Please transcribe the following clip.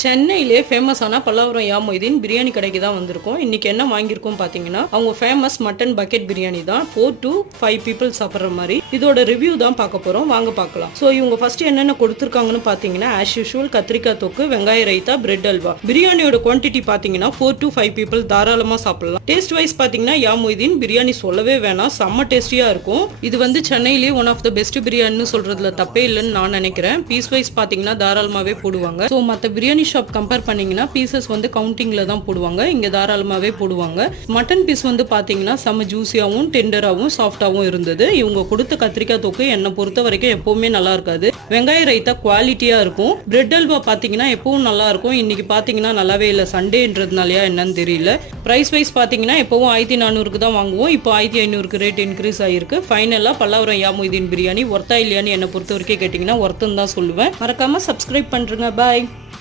சென்னையிலே ஃபேமஸான பல்லாவரம் யா மொய்தீன் பிரியாணி கடைக்கு தான் வந்திருக்கோம். இன்னைக்கு என்ன வாங்கியிருக்கோம் பார்த்தீங்கன்னா, அவங்க ஃபேமஸ் மட்டன் பக்கெட் பிரியாணி தான். 4 to 5 people சாப்பிட்ற மாதிரி. இதோட ரிவ்யூ தான் பார்க்க போகிறோம், வாங்க பார்க்கலாம். ஸோ இவங்க ஃபர்ஸ்ட் என்னென்ன கொடுத்துருக்காங்கன்னு பார்த்தீங்கன்னா, ஆஸ் யூஷுவல் கத்திரிக்காய் தொக்கு, வெங்காய ரைத்தா, பிரெட் அல்வா. பிரியாணியோட குவான்டிட்டி பார்த்தீங்கன்னா 4 to 5 people தாராளமாக சாப்பிடலாம். டேஸ்ட் வைஸ் பார்த்தீங்கன்னா யா மொய்தீன் பிரியாணி சொல்லவே வேணாம், செம்ம டேஸ்டியாக இருக்கும். இது வந்து சென்னையிலேயே ஒன் ஆஃப் த பெஸ்ட் பிரியாணின்னு சொல்றதுல தப்பே இல்லைன்னு நான் நினைக்கிறேன். பீஸ் வைஸ் பார்த்தீங்கன்னா தாராளமாகவே போடுவாங்க. ஸோ மற்ற பிரியாணி ஷாப் கம்பேர் பண்ணீங்கன்னா பீசஸ் வந்து கவுண்டிங்ல தான் போடுவாங்க, இங்க தாராளமாவே போடுவாங்க. மட்டன் பீஸ் வந்து பாத்தீங்கன்னா செம்ம ஜூசியாவும் டெண்டராவும் சாஃப்டாவும் இருந்தது. இவங்க கொடுத்த கத்திரிக்காய் தொக்கு என்னை பொறுத்த வரைக்கும் எப்பவுமே நல்லா இருக்காது. வெங்காய ரைத்தா குவாலிட்டியா இருக்கும். பிரெட் அல்வா பாத்தீங்கன்னா எப்பவும் நல்லா இருக்கும், இன்னைக்கு பாத்தீங்கன்னா நல்லாவே இல்லை, சண்டேன்றதுனாலயா என்னன்னு தெரியல. பிரைஸ் வைஸ் பாத்தீங்கன்னா எப்பவும் 1400க்கு தான் வாங்குவோம், இப்போ 1500க்கு ரேட் இன்க்ரீஸ் ஆயிருக்கு. ஃபைனலா பல்லாவரம் யா மொய்தீன் பிரியாணி ஒர்த்தா இல்லையான்னு என்னை பொறுத்த வரைக்கும் கேட்டீங்கன்னா ஒர்த்துன்னு தான் சொல்லுவேன். மறக்காம சப்ஸ்கிரைப் பண்றேங்க. பாய்.